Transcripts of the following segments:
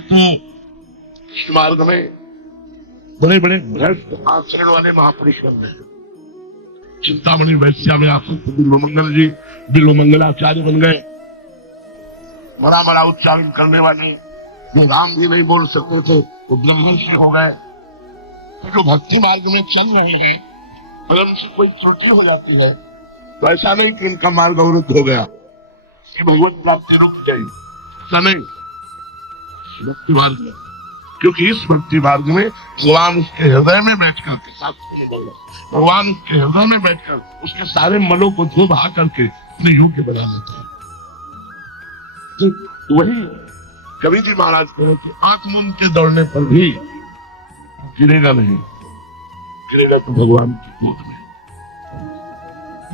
तो इस मार्ग में बड़े बड़े भ्रष्ट आचरण वाले महापुरुष बन गए। चिंतामणि वैश्या में आसक्त बिल्वमंगल जी बिल्वमंगलाचार्य बन गए। बड़ा बड़ा उच्चारण करने वाले जो राम भी नहीं बोल सकते थे वो बिल्वंशी हो गए। तो जो भक्ति मार्ग में चल रहे हैं परम से कोई त्रुटि हो जाती है तो ऐसा नहीं कि इनका मार्ग अवरुद्ध हो गया कि भगवत प्राप्ति रुक गई। ऐसा नहीं, भक्ति मार्ग में, क्योंकि इस भक्ति मार्ग में भगवान उसके हृदय में बैठकर के शास्त्र में बोला, भगवान उसके हृदय में बैठकर उसके सारे मलों को धो बहा करके अपने योग्य बना लेता है। तो वही कवि जी महाराज कहे कि आत्मन के दौड़ने पर भी गिरेगा नहीं, गिरेगा तो भगवान की गोद में।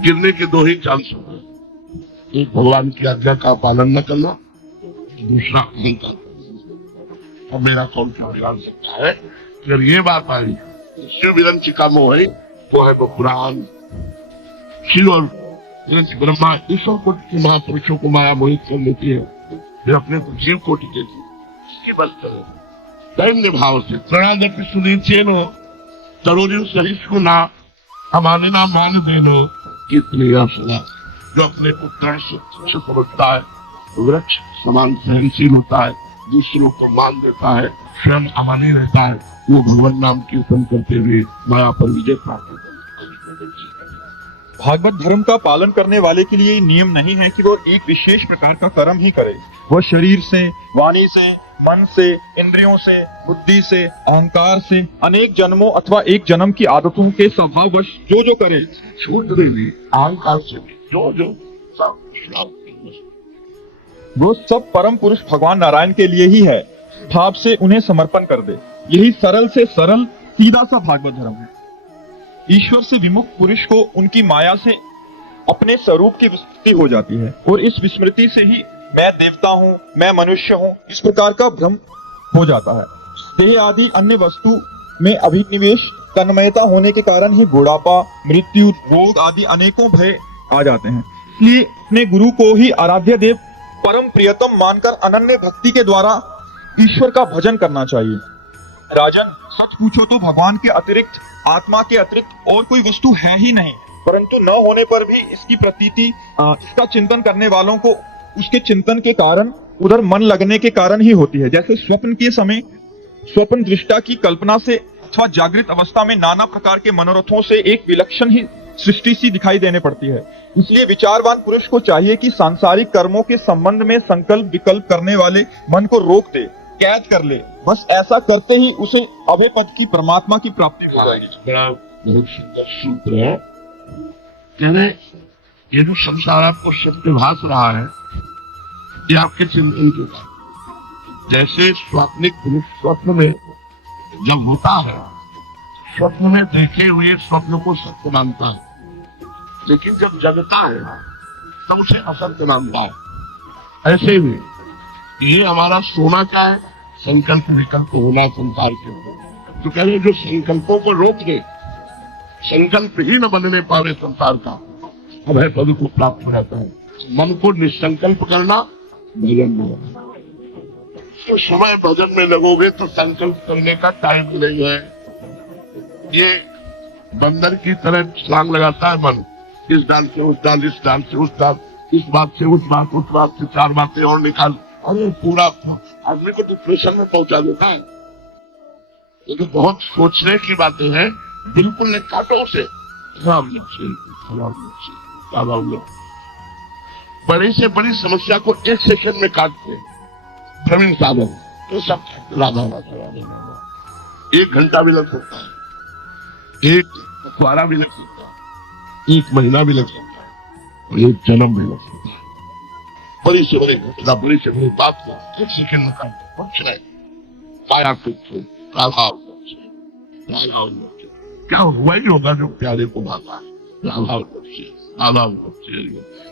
गिरने के दो ही चांस होंगे, एक भगवान की आज्ञा का पालन न करना, दूसरा अहंकार। और मेरा कौन क्या बिगाड़ सकता है? अगर ये बात आई शिव विरंची का मोह है वो है वो पुराण। शिव और विरंची ब्रह्मा ईश्वर कोटि के महापुरुषों को माया मोहित कर लेती है, फिर अपने को जीव कोटि के इसकी बस करे दैन्य भाव से प्रणादपि सुनीचेनो तरोरिव सहिष्णुना हमारे ना मान देनो। कितनी आशा जो अपने को दृढ़ से समझता है, वृक्ष समान सहनशील होता है, दूसरों को मान देता है, स्वयं अमानी रहता है, वो भगवान नाम कीर्तन करते हुए माया पर विजय प्राप्त करता है। भागवत धर्म का पालन करने वाले के लिए नियम नहीं है कि वो एक विशेष प्रकार का कर्म ही करे। वो शरीर से, वाणी से, मन से, इंद्रियों से, बुद्धि से, अहंकार से, अनेक जन्मों अथवा एक जन्म की आदतों के स्वभाववश जो जो करे, छूट भी अहंकार से भी जो सब वो सब परम पुरुष भगवान नारायण के लिए ही है। भाव से उन्हें समर्पण कर दे, यही सरल से सरल सीधा सा भागवत धर्म है। ईश्वर से विमुख पुरुष को उनकी माया से अपने स्वरूप की विस्मृति हो जाती है और इस विस्मृति से ही मैं देवता हूँ, मैं मनुष्य हूँ, इस प्रकार का भ्रम हो जाता है। देह आदि अन्य वस्तु में अभिनिवेश तन्मयता होने के कारण ही बुढ़ापा, मृत्यु, रोग आदि अनेकों भय आ जाते हैं। इसलिए अपने गुरु को ही आराध्य देव परम प्रियतम मानकर अनन्य भक्ति के द्वारा ईश्वर का भजन करना चाहिए। राजन, सच पूछो तो भगवान के अतिरिक्त, आत्मा के अतिरिक्त और कोई वस्तु है ही नहीं, परंतु न होने पर भी इसकी प्रतीति इसका चिंतन करने वालों को उसके चिंतन के कारण, उधर मन लगने के कारण ही होती है। जैसे स्वप्न के समय स्वप्न दृष्टा की कल्पना से अथवा जागृत अवस्था में नाना प्रकार के मनोरथों से एक विलक्षण ही सृष्टि सी दिखाई देने पड़ती है। इसलिए विचारवान पुरुष को चाहिए कि सांसारिक कर्मों के संबंध में संकल्प विकल्प करने वाले मन को रोक दे, कैद कर ले। बस ऐसा करते ही उसे अभय पद की, परमात्मा की प्राप्ति हो जाएगी। बड़ा बहुत सुंदर सूत्र है। कह रहे ये जो संसार आपको सत्य भास रहा है ये आपके चिंतन के बाद, जैसे स्वाप्निक पुरुष स्वप्न में जब होता है, स्वप्न में देखे हुए स्वप्न को सत्य मानता है, लेकिन जब जगता है तब उसे असत्य मानता है। ऐसे ही ये हमारा सोना क्या है? संकल्प विकल्प होना संसार के ऊपर। तो कह रहे जो संकल्पों को रोक दे, संकल्प ही न बनने पावे संसार का, अभय पद को प्राप्त हो जाता है। मन को निसंकल्प करना भजन में, तो समय भजन में लगोगे तो संकल्प करने का टाइम नहीं है। ये बंदर की तरह छलांग लगाता है मन, इस डाल से उस डाल, इस डाल से उस डाल, इस बात से उस बात से चार बातें और निकाल, अरे पूरा आदमी को डिप्रेशन में पहुंचा देता है। ये तो बहुत सोचने की बातें हैं, बिल्कुल नहीं काटो उसे। बड़ी से बड़ी समस्या को एक सेकंड में काटते प्रवीण साधन तो सब लाभ होगा। 1 घंटा भी लग सकता है, 1 पखवाड़ा भी लग सकता है, 1 महीना भी लग सकता है और 1 जन्म भी लग सकता है। बड़ी से बड़ी घटना, बड़ी से बड़ी बात को 1 सेकंड में काटते, कुछ नहीं। काया कुछ क्या हुआ ही होगा जो प्यारे को भागा है।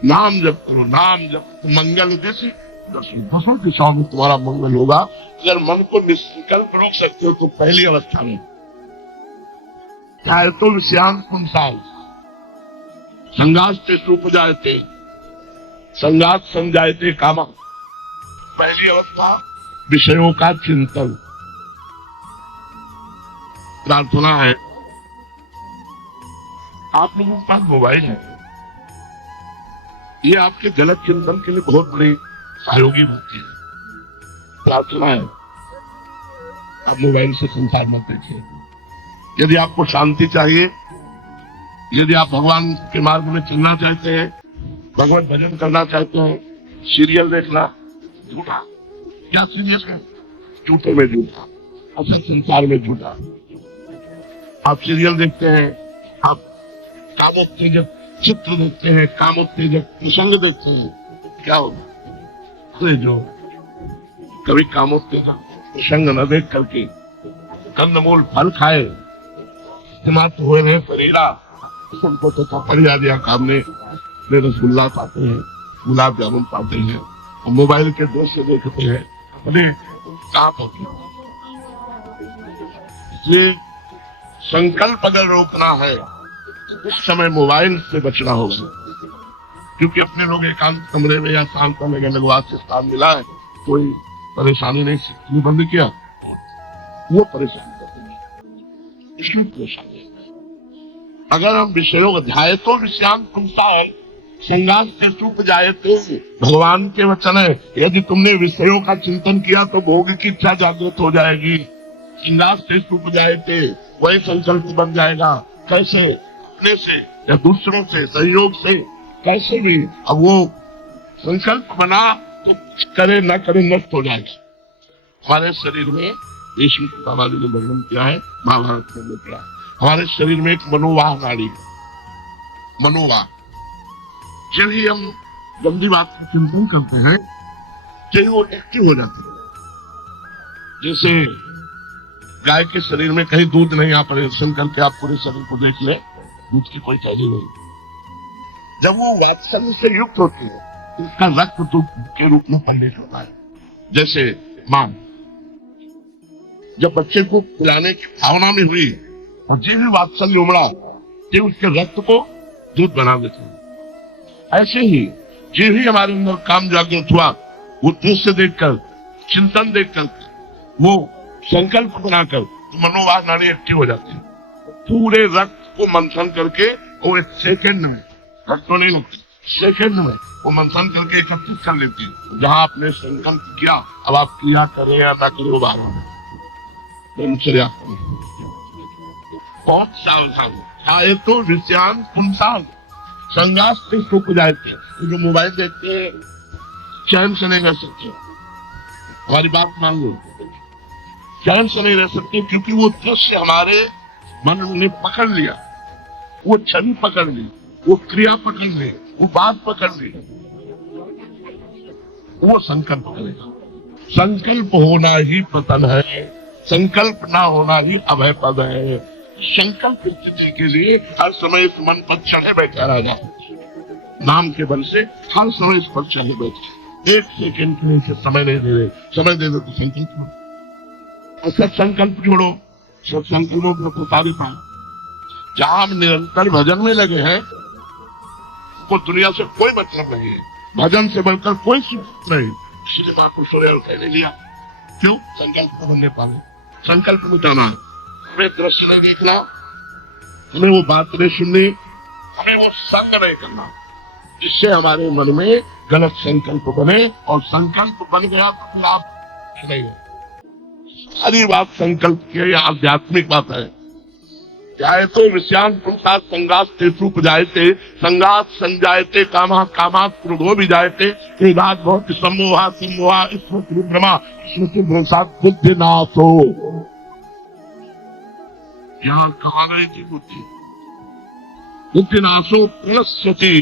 नाम जप करो, नाम जप मंगल जैसे 10 दिशाओं में तुम्हारा मंगल होगा। अगर मन को निष्कल्प रोक सकते हो तो पहली अवस्था में चाहे तो विषयांत पुंसाल संगास्ते सुपजायते संगात संजायते कामा। पहली अवस्था विषयों का चिंतन। प्रार्थना है, आप लोगों के पास मोबाइल है, ये आपके गलत चिंतन के लिए बहुत बड़ी सहयोगी होती है। प्रार्थना है, आप मोबाइल से संसार मत देखिए। यदि आपको शांति चाहिए, यदि आप भगवान के मार्ग में चलना चाहते हैं, भगवान भजन करना चाहते हैं, सीरियल देखना झूठा, क्या सीरियल है? झूठे में झूठा, असल संसार में झूठा। आप सीरियल देखते हैं, आप कामोत्तेजक चित्र देखते हैं, कामोत्तेजक प्रसंग देखते हैं, क्या होगा? अरे जो कभी कामोत्तेजक प्रसंग न देख करके कंदमूल फल खाए, समाप्त हुए हैं शरीरा, सबको तो पड़ दिया काम ने रसगुल्ला पाते हैं, गुलाब जामुन पाते हैं, और मोबाइल के दृश्य देखते हैं, अरे कहाँ पहुंचे। इसलिए संकल्प अगर रोकना है, इस समय मोबाइल से बचना होगा, क्योंकि अपने लोग एकांत कमरे में या शांत कमरे में लगवास से स्थान मिला है, कोई परेशानी नहीं, बंद किया वो परेशान करते हैं, इसलिए परेशानी है। अगर हम विषयों ध्याय तो विषयांत पुंसा है, संगास से सूप जाए तो भगवान के वचन है, यदि तुमने विषयों का चिंतन किया तो भोग की इच्छा जागृत हो जाएगी। संगास से सूप जाए थे, वही संकल्प बन जाएगा। कैसे? अपने से या दूसरों से सहयोग से, कैसे भी। अब वो संकल्प बना तो करे न करे नष्ट हो जाएगा। हमारे शरीर में भीष्म पितामह जी ने वर्णन किया है, महाभारत में लिखा है, हमारे शरीर में एक मनोवाह नाड़ी है। मनोवाह, जब ही हम गंदी बात का चिंतन करते हैं, कि वो एक्टिव हो जाती है। जैसे गाय के शरीर में कहीं दूध नहीं, आप परीक्षण करके आप पूरे शरीर को देख ले, दूध की कोई कैदी नहीं। जब वो वात्सल्य से युक्त होती है, उसका रक्त दूध के रूप में पंडित होता है। जैसे मां जब बच्चे को पिलाने की भावना में हुई और जो भी वात्सल्य उमड़ा, कि उसके रक्त को दूध बना देते हैं। ऐसे ही जो भी हमारे अंदर काम जागृत हुआ, वो दृश्य देखकर, चिंतन देखकर, वो संकल्प बनाकर मनोवाह नाड़ी एक्टिव हो जाती है। पूरे रक्त को मंथन करके वो एक सेकंड में, घंटों नहीं लगते, सेकंड में वो मंथन करके एकत्रित कर लेती है। जहां आपने संकल्प किया, अब आप क्रिया करें या ना करें, वो बाहर में बहुत सावधान। आए तो विषयान पुंसान संगास से सूख जाते। जो मोबाइल देखते हैं, चैन से नहीं रह सकते। हमारी बात मान लो, चैन से नहीं रह सकते, क्योंकि वो दृश्य हमारे मन ने पकड़ लिया, वो छवि पकड़ ली, वो क्रिया पकड़ ली, वो बात पकड़ ली, वो संकल्प करेगा। संकल्प होना ही पतन है, संकल्प ना होना ही अभय पद है। संकल्प स्थिति के लिए हर समय इस मन पर चढ़े बैठा रहना, नाम के बल से हर समय इस पर चढ़े बैठे। एक सेकंड के लिए समय नहीं दे रहे, समय दे दो तो संकल्प। सब संकल्प छोड़ो, सब संकल्पों को प्रसारित पाओ। जहां हम निरंतर भजन में लगे हैं, को दुनिया से कोई मतलब नहीं है, भजन से बढ़कर कोई सुख नहीं। इसलिए महापुरुषों ने कहने लिया, क्यों? संकल्प को बनने पावे, संकल्प मिटाना है। हमें दृश्य नहीं देखना, हमें वो बात नहीं सुननी, हमें वो संग नहीं करना, जिससे हमारे मन में गलत संकल्प बने, और संकल्प बन गया तो लाभ नहीं है। सारी बात संकल्प की, यह आध्यात्मिक बात है। जाए तो विषयान पुंसा संगास ते सूप जायते, संगास संजायते कामा, कामात क्रोधो भी जायते, क्रोधात बहुत सम्मोहा, सम्मोहा स्मृति भ्रमा, स्मृति भ्रंशात बुद्धि नाशो। यहाँ कहाँ गई थी बुद्धि? बुद्धि नाशो प्रणश्यति,